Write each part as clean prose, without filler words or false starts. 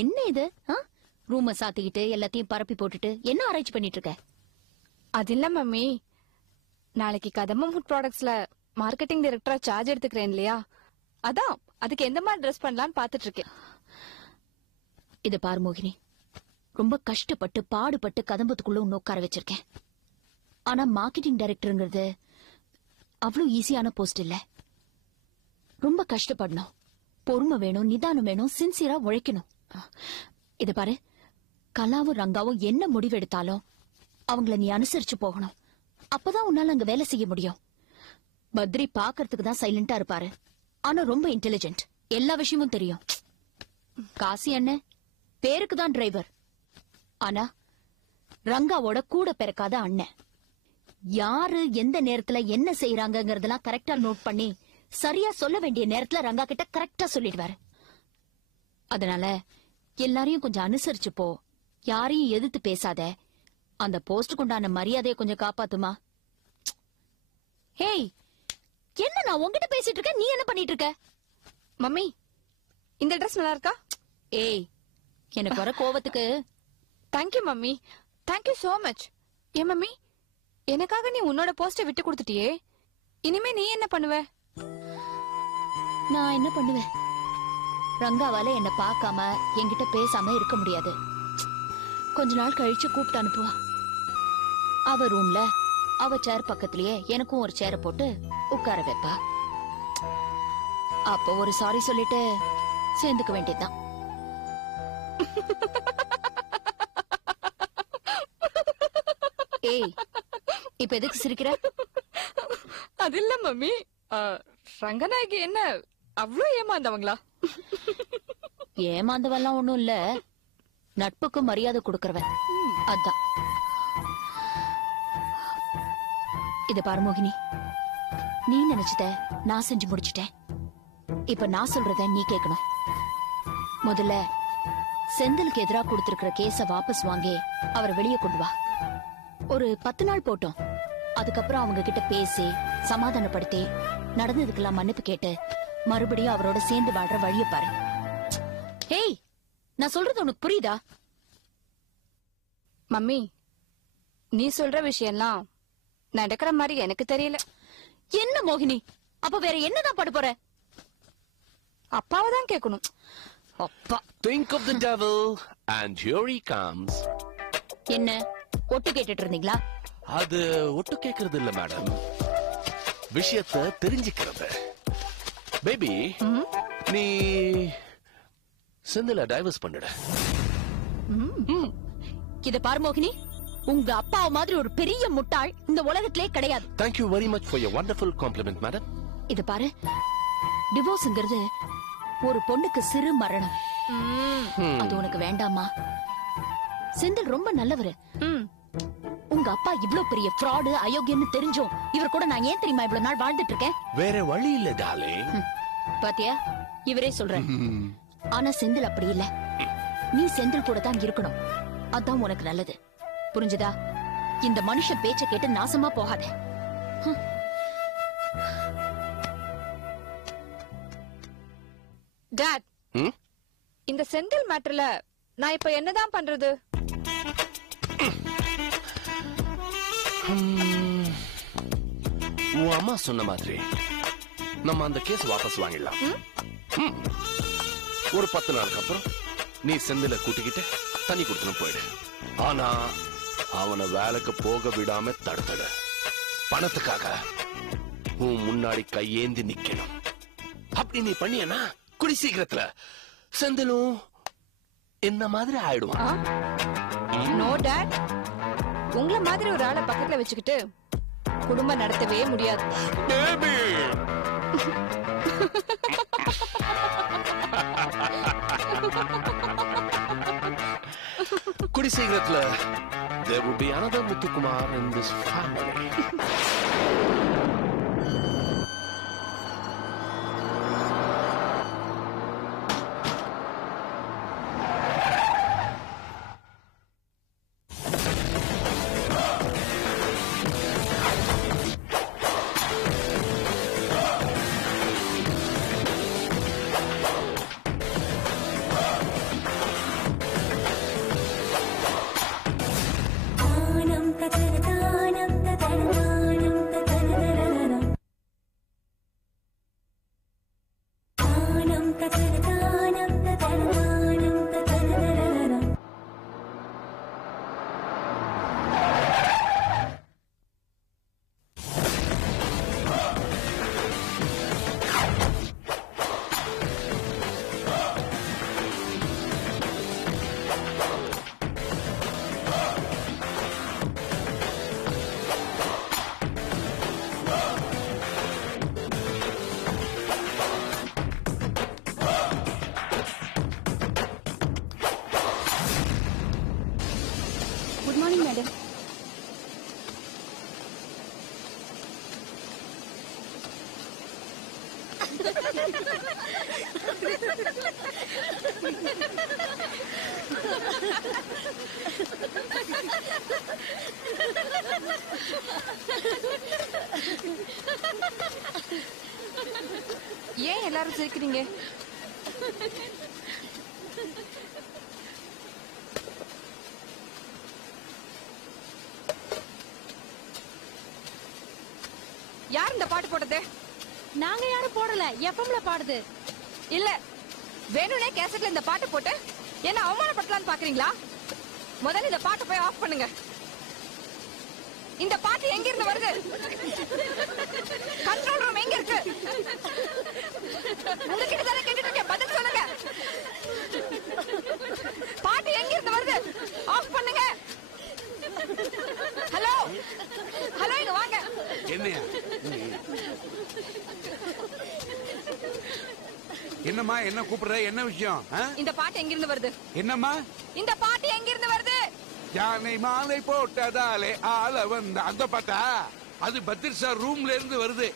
என்ன இது? ரூம சாத்திக்கிட்டு எல்லாத்தையும் பரப்பி போட்டுட்டு என்ன ஆராய்ச்சி பண்ணிட்டு இருக்க? அது இல்ல மம்மி, நாளைக்கு கதம்பம் ஃபுட் ப்ராடக்ட்ஸ்ல மார்க்கெட்டிங் டைரக்டரா சார்ஜ் எடுத்துக்கிறேன் இல்லையா, அதான் அதுக்கு எந்த மாதிரி ட்ரெஸ் பண்ணலாம்னு பாத்துட்டு இருக்கேன். இது பாரு மோகினி, ரொம்ப கஷ்டப்பட்டு பாடுபட்டு கதம்பத்துக்குள்ள உன்ன உட்கார வச்சிருக்கேன். ஆனா மார்க்கெட்டிங் டைரக்டருங்கிறது அவ்வளவு ஈஸியான போஸ்ட் இல்ல. ரொம்ப கஷ்டப்படணும், பொறுமை வேணும், நிதானம் வேணும், சின்சியரா உழைக்கணும். இது பாரு, கலாவும் ரங்காவும் என்ன முடிவெடுத்தாலும் அவங்கள நீ அனுசரிச்சு போகணும். அப்பதான் உன்னால அங்க வேலை செய்ய முடியும். பத்ரி பாக்கிறதுக்கு தான் சைலண்டா இருப்பாரு, ஆனா ரொம்ப இன்டெலிஜென்ட், எல்லா விஷயமும் தெரியும். காசி அண்ணன் பேருக்கு தான் டிரைவர், ஆனா ரங்காவோட கூட பிறக்காத அண்ணன். யாரு எந்த நேரத்துல என்ன செய்யறாங்கறதெல்லாம் கரெக்டா நோட் பண்ணி சரியா சொல்ல வேண்டிய நேரத்துல ரங்கா கிட்ட கரெக்டா சொல்லிடுவாரு. அதனால எல்லாரையும் கொஞ்சம் அனுசரிச்சு போ, யாரையும் எதிர்த்து பேசாத. அந்த போஸ்டுக்கு உண்டான மரியாதையை கொஞ்சம் காப்பாத்துமா. ஹேய், என்ன நான் உன்கிட்ட பேசிட்டு இருக்க, நீ என்ன பண்ணிட்டு இருக்க? மம்மி, இந்த ட்ரெஸ் நல்லா இருக்கா? ஏய், எனக்கு வர கோவத்துக்கு thank you mummy, thank you so much. ஏ மம்மி, எனக்காக நீ உன்னோட போஸ்ட விட்டு கொடுத்துட்டியே, இனிமே நீ என்ன பண்ணுவ? நான் என்ன பண்ணுவேன்? ரங்காவால என்ன பார்க்காம என்கிட்ட பேசாம இருக்க முடியாது. கொஞ்ச நாள் கழிச்சு கூப்பிட்டு அனுப்புவா. அவ ரூம்ல அவ சேர் பக்கத்திலேயே எனக்கும் ஒரு சேர போட்டு உட்கார வைப்பா. அப்ப ஒரு சாரி சொல்லிட்டு சேர்ந்துக்க வேண்டியதுதான். ஏய், இப்ப எதுக்கு சிரிக்கிற? அது இல்ல மம்மி, ரங்கநாயகி என்ன அவ்வளவு ஏமாந்தவங்களா? ஏமாந்தவெல்லாம் ஒண்ணும் இல்ல, நட்புக்கு மரியாதை கொடுக்கறவன். அதான். இத பாரு மோகினி, நீ நினைச்சத நான் செஞ்சு முடிச்சிட்டேன். இப்ப நான் சொல்றத நீ கேட்கணும். முதல்ல செந்திலுக்கு எதிராக கொடுத்திருக்கிற கேஸ வாபஸ் வாங்கி அவரை வெளியே கொண்டு வா. ஒரு 10 நாள் போட்டோம். அதுக்கப்புறம் அவங்க கிட்ட பேசி சமாதானப்படுத்தி நடந்ததுக்கெல்லாம் மன்னிப்பு கேட்டு மறுபடியும் அவரோட சேர்ந்து வாழ்ற வழிய பாரு. ஏய், நான் சொல்றது உனக்கு புரியுதா? மம்மி, நீ சொல்ற விஷயம்லாம் நடக்கிற மாதிரி எனக்கு தெரியல. என்ன மோகினி, அப்ப வேற என்னதான் பட போற? அப்பாவை தான் கேட்கணும். அப்பா. Think of the devil and here he comes. என்ன ஒட்டு கேட்டுட்டு இருந்தீங்களா? அது ஒட்டு கேக்குறது இல்ல மேடம், விஷயத்தை தெரிஞ்சுக்கிறது. பேபி, நீ செந்தில டைவர்ஸ் பண்ணிட. இத பாரு மோகினி, உங்க அப்பா மாதிரி ஒரு பெரிய முட்டாள் இந்த உலகத்திலே கிடையாது. Thank you very much for your wonderful compliment, madam. இத பாரு, டிவோர்ஸ்ங்கிறது ஒரு பொண்ணுக்கு சிறு மரணம். அது உனக்கு வேண்டாமா? செந்தில் ரொம்ப நல்லவரு. உங்க அப்பா இவ்ளோ பெரிய ஃப்ராடு அயோக்கியன்னு தெரிஞ்சும் இவர் கூட நான் ஏன் தெரியுமா இவ்வளவு நாள் வாழ்ந்துட்டு இருக்கேன்? வேற வழி இல்ல டார்லிங். பாத்தியா, இவரே சொல்றேன். ஆனா செந்தில் அப்படி இல்ல. நீ செந்தில் கூட தான் இருக்கணும், அதான் உனக்கு நல்லது. புரிஞ்சுதா? இந்த மனுஷன் பேச்ச கேட்டு நாசமா போகாத. டாட், இந்த செந்தில் மேட்டர்ல நான் இப்ப என்னதான் பண்றது? உன் அம்மா சொன்ன மாதிரி நம்ம அந்த கேஸ் வாபஸ் வாங்கிடலாம். ஒரு 10 நாளுக்கு அப்புறம் நீ செந்தில கூட்டிக்கிட்டு தண்ணி கொடுத்துன்னு போயிடு. ஆனா அவனை வேலைக்கு போக விடாம தடுத்தட. பணத்துக்காக உன் முன்னாடி கையேந்தி நிக்கணும். அப்படி நீ பண்ணியனா குடி சீக்கிரத்துல செந்திலும் என்ன மாதிரி ஆயிடுவான். நோ டாட், உங்கள மாதிரி ஒரு ஆளை பக்கத்துல வச்சுக்கிட்டு குடும்பம் நடத்தவே முடியாது. குடி சீக்கிரத்துல there will be another Muthukumar in this family. ஏன் எல்லாரும் சிரிக்கிறீங்க? யார் இந்த பாட்டு போட்டது? நாங்க யாரும் போடல, எஃப்எம்ல பாடுது. இல்ல, வேணும்னே கேசட்ல இந்த பாட்டு போட்டு என்ன அவமானப்படுத்தலாம்னு பாக்குறீங்களா? முதல்ல இந்த பாட்டை போய் ஆஃப் பண்ணுங்க. இந்த பாட்டு எங்க இருந்து வருது? கண்ட்ரோல் ரூம் எங்க இருக்கு? உங்ககிட்ட தானே கேட்டுட்டு இருக்கேன், பதில் சொல்லுங்க. பாட்டு எங்க இருந்து வருது? ஆஃப் பண்ணுங்க. ஹலோ ஹலோ, இங்க வாங்க. என்னையா? என்னம்மா, என்ன கூப்பிடுற? என்ன விஷயம்? இந்த பாட்டு எங்க இருந்து வருது? என்னம்மா? இந்த பாட்டு எங்க இருந்து வருது? யானை மாலை போட்டதாலே ஆள வந்த அந்த பாட்டா? அது பத்ர் சார் ரூம்ல இருந்து வருது.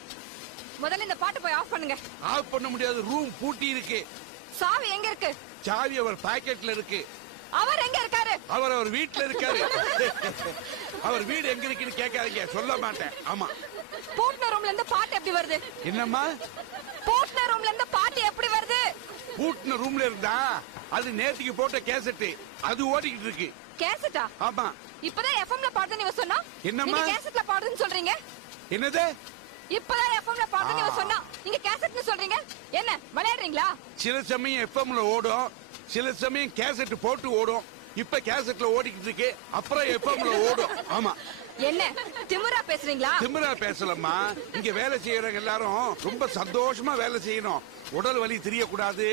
முதல்ல இந்த பாட்டு போய் ஆஃப் பண்ணுங்க. ஆஃப் பண்ண முடியாது, ரூம் பூட்டி இருக்கு. சாவி எங்க இருக்கு? சாவி அவர் பாக்கெட்ல இருக்கு. அவர் எங்க இருக்காரு? அவர் வீட்டுல இருக்காரு. அவர் வீடு எங்க இருக்குன்னு கேட்காதீங்க, சொல்ல மாட்டேன். ஆமா. பூட்டின ரூம்ல இருந்து பாட்டு எப்படி வருது? என்னம்மா? பூட்டின ரூம்ல இருந்து பாட்டு எப்படி வருது? பூட்டின ரூம்ல இருந்தா அது நேத்துக்கு போட்ட கேசட், அது ஓடிக்கிட்டு இருக்கு. கேசட்டா? ஆமா. இப்பதான் எஃப்எம்ல பாடுதுன்னு இவ சொன்னா. என்னம்மா? நீங்க கேசட்ல பாடுதுன்னு சொல்றீங்க. என்னது? இப்பதான் எஃப்எம்ல பாடுதுன்னு இவ சொன்னா, நீங்க கேசட்னு சொல்றீங்க. என்ன விளையாடுறீங்களா? சில சமயம் எஃப்எம்ல ஓடும், சில சமயம் கேசட் போட்டு ஓடும். இப்ப கேசட்ல ஓடிக்கிட்டு இருக்கு, அப்புறம் எஃப்எம்ல ஓடும். ஆமா. என்ன திமிரா பேசுறீங்களா? திமிரா பேசலம்மா. இங்க வேலை செய்யறவங்க எல்லாரும் ரொம்ப சந்தோஷமா வேலை செய்யணும். உடல் வலி தெரியக்கூடாது,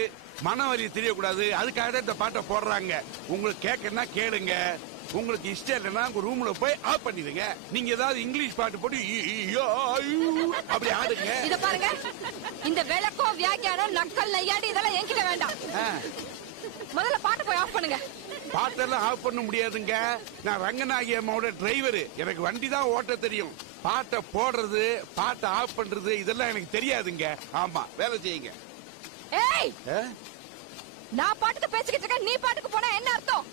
மன வலி தெரியக்கூடாது. அதுக்காக தான் இந்த பாட்டை போடுறாங்க. உங்களுக்கு கேட்கணும்னா கேளுங்க, உங்களுக்கு இஷ்டம் இல்லைன்னா உங்க ரூம்ல போய் ஆஃப் பண்ணிடுங்க. நீங்க ஏதாவது இங்கிலீஷ் பாட்டு போட்டு அப்படி ஆடுங்க. இத பாருங்க, இந்த விளக்கம் வியாக்கியானம் நக்கல் நையாடி இதெல்லாம் என்கிட்ட வேண்டாம். முதல்ல பாட்டு போய் ஆஃப் பண்ணுங்க. பாட்டெல்லாம் ஆஃப் பண்ண முடியாதுங்க. நான் ரங்கநாயகி அம்மாவோட டிரைவர், எனக்கு வண்டி தான் ஓட்ட தெரியும். பாட்டை போடுறது, பாட்டை ஆஃப் பண்றது இதெல்லாம் எனக்கு தெரியாதுங்க. ஆமா, வேலை செய்யுங்க. ஏய், நான் பாட்டுக்கு பேசிக்கிட்டு இருக்கேன், நீ பாட்டுக்கு போனா என்ன அர்த்தம்?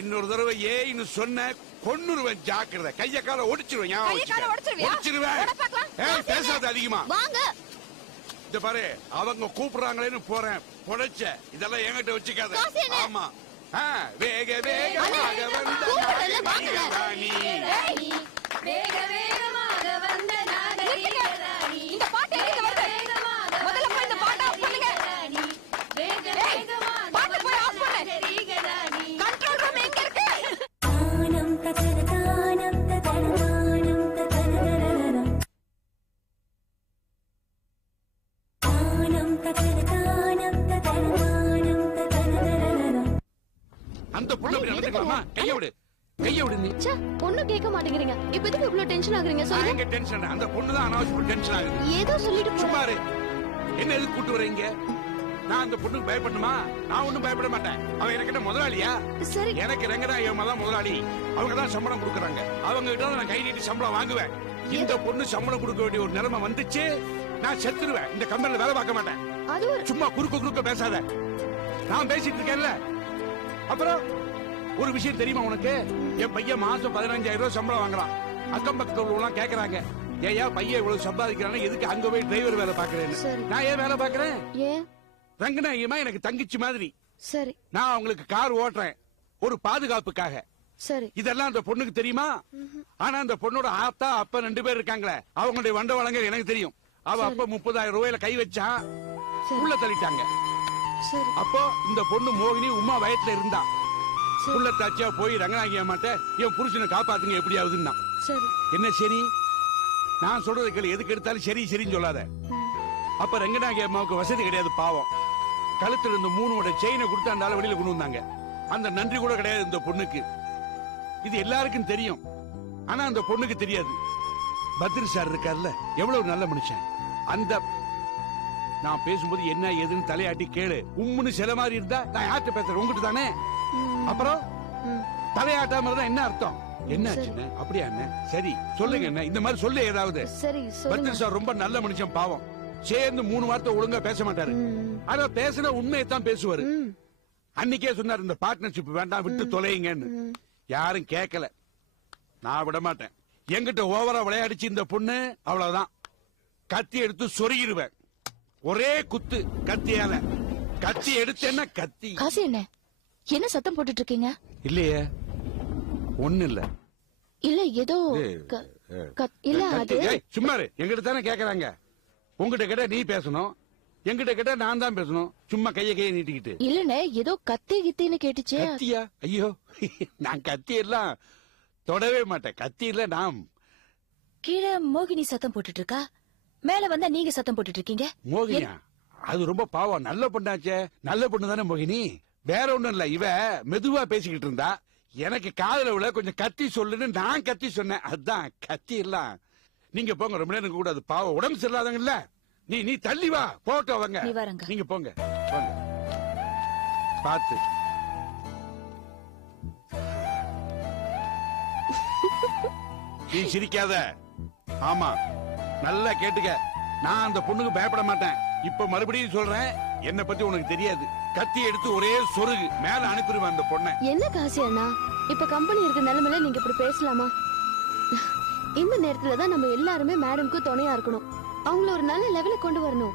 இன்னொரு தடவை ஏன்னு சொன்ன கொன்னுருவேன், ஜாக்கிரதை. கைய கால ஒடிச்சிருவேன். ஒடிச்சிருவேன். பேசாத அதிகமா. வாங்க. இந்த பாரு, அவங்க கூப்பிடுறாங்களேன்னு போறேன். பொழைச்ச இதெல்லாம் என்கிட்ட வச்சுக்காத. ஆமா. வேக வேகமாக வந்த நாகராணி. வேக வேகமாக வந்த நாகராணி. இந்த பாட்டு எங்க வருது? முதல்ல போய் இந்த பாட்டை ஆஃப் பண்ணுங்க. பாட்டு போய் ஆஃப் பண்ணு. கண்ட்ரோல் ரூம் எங்க இருக்கு? தானம் ததர தானம் ததர தானம் ததர தானம் ததர தானம் ததர தானம் ததர. அந்த புள்ள அப்படி நடந்துக்கலாமா? கைய விடு, கைய விடு. நீ ஒண்ணும் கேட்க மாட்டேங்கிறீங்க. இப்ப எதுக்கு இவ்வளவு டென்ஷன் ஆகுறீங்க? சொல்லுங்க. எங்க டென்ஷன்? அந்த பொண்ணு தான் அனாவசியமா டென்ஷன் ஆகுது. ஏதோ சொல்லிட்டு சும்மா இரு. என்ன எதுக்கு கூட்டு வரீங்க? நான் அந்த பொண்ணுக்கு பயப்படணுமா? நான் ஒண்ணும் பயப்பட மாட்டேன். அவன் எனக்கு என்ன முதலாளியா? சரி. எனக்கு ரங்கநாயகம்மா தான் முதலாளி. அவங்க தான் சம்பளம் கொடுக்கறாங்க. அவங்க கிட்ட நான் கை நீட்டி சம்பளம் வாங்குவேன். இந்த பொண்ணு சம்பளம் கொடுக்க வேண்டிய ஒரு நிலைமை வந்துச்சு, நான் செத்துருவேன். இந்த கம்பெனில வேலை பார்க்க மாட்டேன். அது ஒரு சும்மா குறுக்க பேசாத. நான் பேசிட்டு இருக்கேன்ல. அப்புறம் ஒரு விஷயம் தெரியுமா உனக்கு? என் பையன் மாசம் 15,000 ரூபாய் சம்பளம் வாங்குறான். அக்கம் பக்கத்துல உள்ளவங்க கேக்குறாங்க, ஏயா பையன் இவ்வளவு சம்பாதிக்கிறானே, எதுக்கு அங்க போய் டிரைவர் வேலை பாக்குறேன்னு. நான் ஏன் வேலை பாக்குறேன்? ஏன்? ரங்கநாயகமா எனக்கு தங்கச்சி மாதிரி. சரி. நான் அவங்களுக்கு கார் ஓட்டுறேன், ஒரு பாதுகாப்புக்காக. சரி. இதெல்லாம் அந்த பொண்ணுக்கு தெரியுமா? ஆனா அந்த பொண்ணோட ஆத்தா அப்பா 2 பேர் இருக்காங்களே, அவங்களுடைய வண்ட வழங்க எனக்கு தெரியும். அவ அப்ப 30,000 ரூபாயில கை வச்சா உள்ள தள்ளிட்டாங்க. அப்போ இந்த பொண்ணு மோகினி உமா வயத்துல இருந்தா. உள்ள தாச்சியா போய் ரங்கநாயகி அம்மாட்ட என் புருஷனை காப்பாத்துங்க எப்படியாவதுன்னா. என்ன சரி? நான் சொல்றது கேளு, எதுக்கு எடுத்தாலும் சரி சரின்னு சொல்லாத. அப்ப ரங்கநாயகி அம்மாவுக்கு வசதி கிடையாது, பாவம். கழுத்துல இருந்து 3 செயினை கொடுத்து அந்த வெளியில கொண்டு வந்தாங்க. அந்த நன்றி கூட கிடையாது இந்த பொண்ணுக்கு. இது எல்லாருக்கும் தெரியும், ஆனா அந்த பொண்ணுக்கு தெரியாது. பத்ர் சார் இருக்கார்ல, எவ்வளவு நல்ல மனுஷன். அந்த நான் பேசும்போது என்ன ஏதுன்னு தலையாட்டி கேளு. உம்முன்னு சில மாதிரி இருந்தா நான் யார்கிட்ட பேசுறேன்? உங்ககிட்ட தானே. அப்புறம் தலையாட்டாம இருந்தா என்ன அர்த்தம்? என்ன அப்படியா? என்ன சரி சொல்லுங்க. என்ன இந்த மாதிரி சொல்ல ஏதாவது? சரி. பத்ர் சார் ரொம்ப நல்ல மனுஷன், பாவம். சேர்ந்து 3 வார்த்தை ஒழுங்கா பேச மாட்டாரு. ஆனா பேசின உண்மையைத்தான் பேசுவாரு. அன்னைக்கே சொன்னாரு இந்த பார்ட்னர்ஷிப் வேண்டாம், விட்டு தொலைங்கன்னு. யாரும் கேட்கல. நான் விட மாட்டேன். என்கிட்ட ஓவரா விளையாடிச்சு இந்த பொண்ணு, அவ்வளவுதான். கத்தி எடுத்து சொருகிருவேன். ஒரே குத்து கத்தியால. கத்தி எடுத்தேன்னா கத்தி. காசி என்ன சத்தம் போட்டுட்டு இருக்கீங்க? இல்லையே, ஒண்ணு இல்ல. இல்ல ஏதோ இல்ல அது. சும்மா எங்கிட்ட தானே கேக்குறாங்க. உங்ககிட்ட கேட்டா நீ பேசணும், எங்கிட்ட கேட்டா நான் தான் பேசணும். சும்மா கையை நீட்டிக்கிட்டு. இல்லண்ணே, ஏதோ கத்தி கித்தின்னு கேட்டுச்சு. கத்தியா? ஐயோ, நான் கத்தி எல்லாம் தொடவே மாட்டேன். கத்தி இல்ல. நாம் கீழே மோகினி சத்தம் போட்டுட்டு இருக்கா, மேல வந்தா நீங்க சத்தம் போட்டுட்டு இருக்கீங்க. மோகினியா? அது ரொம்ப பாவம். நல்ல பொண்ணாச்சே. நல்ல பொண்ணு தானே மோகினி. வேற ஒண்ணும் இல்ல. இவ மெதுவா பேசிக்கிட்டு இருந்தா, எனக்கு காதுல விட கொஞ்சம் கத்தி சொல்லுன்னு நான் கத்தி சொன்னேன். அதுதான் கத்தி எல்லாம். நீங்க போங்க, ரொம்ப நேரம் கூட. அது பாவம், உடம்பு சரியில்லாதவங்கல்ல. நீ தள்ளி வா, போட்டோ வாங்க. நீங்க போங்க போங்க. பாத்து நீ சிரிக்காத. ஆமா, நல்லா கேட்டுக்க. நான் அந்த பொண்ணுக்கு பயப்பட மாட்டேன். இப்ப மறுபடியும் சொல்றேன், என்ன பத்தி உனக்கு தெரியாது. கத்தி எடுத்து ஒரே சொருகு மேல அனுப்பிடுவேன் அந்த பொண்ணை. என்ன காசி அண்ணா, இப்ப கம்பெனி இருக்க நிலைமையில நீங்க இப்படி பேசலாமா? இந்த நேரத்துலதான் நம்ம எல்லாருமே மேடம்க்கு துணையா இருக்கணும். அவங்கள ஒரு நல்ல லெவலுக்கு கொண்டு வரணும்.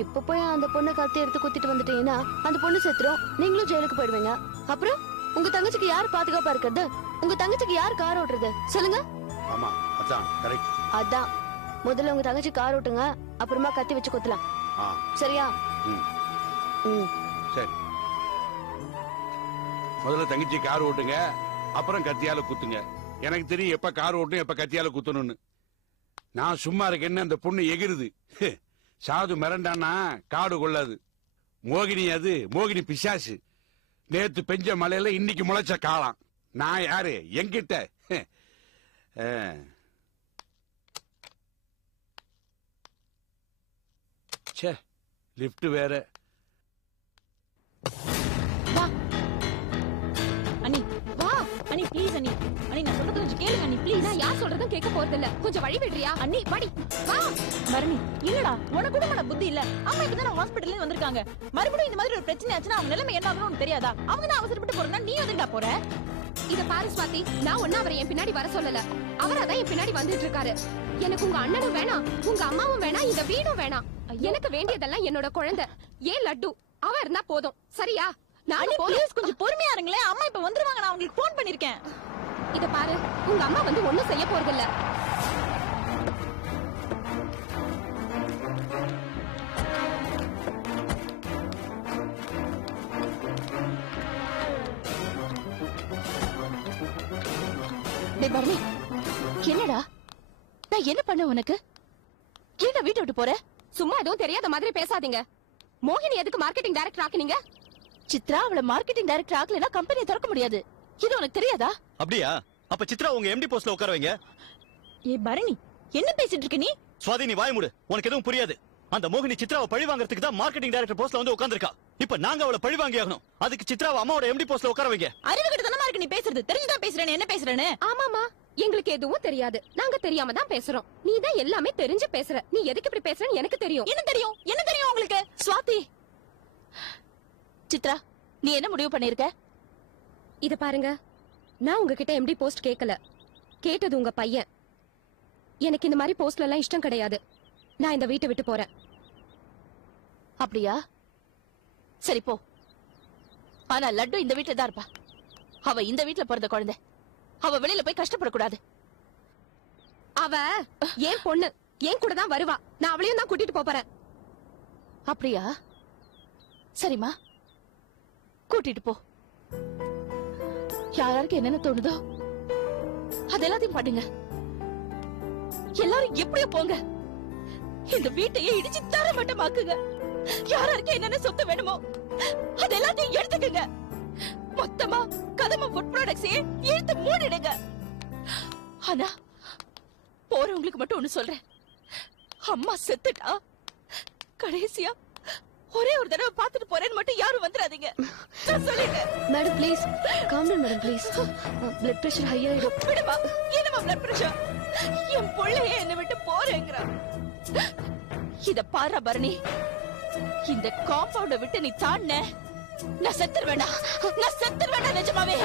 இப்ப போய் அந்த பொண்ணை கத்தி எடுத்து குத்திட்டு வந்துட்டீங்கன்னா அந்த பொண்ணு செத்துரும், நீங்களும் ஜெயிலுக்கு போயிடுவீங்க. அப்புறம் உங்க தங்கச்சிக்கு யார் பாதுகாப்பா இருக்கிறது? உங்க தங்கச்சிக்கு யார் கார் ஓட்டுறது? சொல்லுங்க. ஆமா, அதான் கரெக்ட். அதான் முதல்ல உங்க தங்கச்சி கார் ஓட்டுங்க, அப்புறமா கத்தி வச்சு குத்தலாம். சரியா? சரி, முதல்ல தங்கச்சி கார் ஓட்டுங்க, அப்புறம் கத்தியால குத்துங்க. எனக்கு தெரியும் எப்ப கார் ஓட்டும் எப்ப கத்தியால குத்தணும்னு. நான் சும்மா இருக்கேன்னு அந்த பொண்ணு எகிருது. சாது மிரண்டானா காடு கொள்ளாது. மோகினி அது, மோகினி பிசாசு. நேத்து பெஞ்ச மலையில இன்னைக்கு முளைச்ச காலம். நான் யாரு? என்கிட்ட லிப்ட் வேற. அண்ணி வா. அண்ணி ப்ளீஸ் அண்ணி. அண்ணி நான் சொல்றது கொஞ்சம் கேளுங்க அண்ணி ப்ளீஸ். நான் யார் சொல்றதும் கேட்க போறது இல்ல. கொஞ்சம் வழி விடுறியா? அண்ணி வாடி வா. மரணி இல்லடா, உனக்கு கூட மன புத்தி இல்ல. அம்மா இப்பதான் ஹாஸ்பிடல்ல வந்திருக்காங்க. மறுபடியும் இந்த மாதிரி ஒரு பிரச்சனை ஆச்சுன்னா அவங்க நிலைமை என்ன ஆகும்னு தெரியாதா? அவங்க தான் அவசரப்பட்டு போறதா நீ வந்துட்டா போற. இத பாரு ஸ்வாதி, நான் ஒன்னும் அவரை என் பின்னாடி வர சொல்லல. அவராதான் என் பின்னாடி வந்துட்டு இருக்காரு. எனக்கு உங்க அண்ணனும் வேணாம், உங்க அம்மாவும் வேணாம், இந்த வீடும் வேணாம். எனக்கு வேண்டியதெல்லாம் என்னோட குழந்தை, ஏன் லட்டு. அவ இருந்தா போதும். சரியா? நான் ப்ளீஸ் கொஞ்சம் பொறுமையா இருங்களே. அம்மா இப்ப வந்துருவாங்க. நான் உங்களுக்கு போன் பண்ணிருக்கேன். இத பாரு, உங்க அம்மா வந்து ஒண்ணும் செய்ய போறது இல்ல. பரணி, என்னடா நான் என்ன பண்ண உனக்கு? ஏன் வீட்டை விட்டு போற? சும்மா எதுவும் தெரியாத மாதிரி பேசாதீங்க. மோகினி எதுக்கு மார்க்கெட்டிங் டைரக்டர் ஆக்கினீங்க? சித்ரா அவளை மார்க்கெட்டிங் டைரக்டர் ஆக்கலனா கம்பெனியை திறக்க முடியாது. இது உனக்கு தெரியாதா? அப்படியா? அப்ப சித்ரா உங்க எம்டி போஸ்ட்ல உட்கார வைங்க. ஏ பரணி, என்ன பேசிட்டு இருக்க நீ? சுவாதி, நீ வாய் மூடு. உனக்கு எதுவும் புரியாது. அந்த மோகினி சித்ராவை பழி வாங்குறதுக்கு தான் மார்க்கெட்டிங் டைரக்டர் போஸ்ட்ல வந்து உட்கார்ந்திருக்கா. இப்ப நாங்க அவளை பழி வாங்கி ஆகணும். அதுக்கு சித்ராவை அம்மாவோட எம்டி போஸ்ட்ல உட்கார வைங்க. அறிவு கிட்டத்தனமா இருக்கு நீ பேசுறது. தெரிஞ்சுதான் பேசுறேன்னு. என்ன பேசுறேன்னு? ஆமாமா, எங்களுக்கு எதுவும் தெரியாது. நாங்க தெரியாம தான் பேசுறோம். நீ தான் எல்லாமே தெரிஞ்சு பேசுற. நீ எதுக்கு இப்படி பேசுறன்னு எனக்கு தெரியும். என்ன தெரியும்? என்ன தெரியும் உங்களுக்கு? சுவாதி, சித்ரா நீ என்ன முடிவு பண்ணிருக்க? இத பாருங்க, நான் உங்ககிட்ட எம்டி போஸ்ட் கேட்கல. கேட்டது உங்க பையன். எனக்கு இந்த மாதிரி போஸ்ட்ல எல்லாம் இஷ்டம் கிடையாது. நான் இந்த வீட்டை விட்டு போறேன். அப்படியா? சரி போ. ஆனா லட்டு இந்த வீட்டுல தான் இருப்பா. அவ இந்த வீட்டுல பிறந்த குழந்தை. அவ வெளியில போய் கஷ்டப்படக்கூடாது. அவ ஏன் பொண்ணு, ஏன் கூட தான் வருவா. நான் அவளையும் தான் கூட்டிட்டு போறேன். அப்படியா? சரிம்மா, கூட்டிட்டு போ. யாராருக்கு என்னென்ன தோணுதோ அது எல்லாத்தையும் பண்ணுங்க. எல்லாரும் எப்படியோ போங்க. இந்த வீட்டையே இடிச்சு தரமட்டமாக்குங்க. யாராருக்கு என்னென்ன சொத்து வேணுமோ அது எல்லாத்தையும் எடுத்துக்கங்க. மொத்தமா கதம்ப ஃபுட் ப்ராடக்ட்ஸே இழுத்து மூடிடுங்க. ஆனா போறவங்களுக்கு மட்டும் ஒண்ணு சொல்றேன். அம்மா செத்துட்டா கடைசியா ஒரே ஒரு தடவை பாத்துட்டு போறேன்னு மட்டும் யாரும் வந்துடாதீங்க. நான் சொல்லிட்டேன். Madam please calm down madam please. Blood pressure high ஆயிடும். விடுமா. என்னமா பிளட் பிரஷர்? என் பிள்ளையே என்னை விட்டு போறேங்கிறா. இத பாரு பரணி, இந்த காம்பவுண்ட விட்டு நீ தாண்ட நான் செத்துருவேனா, நான் செத்துருவேனா நிஜமாவே.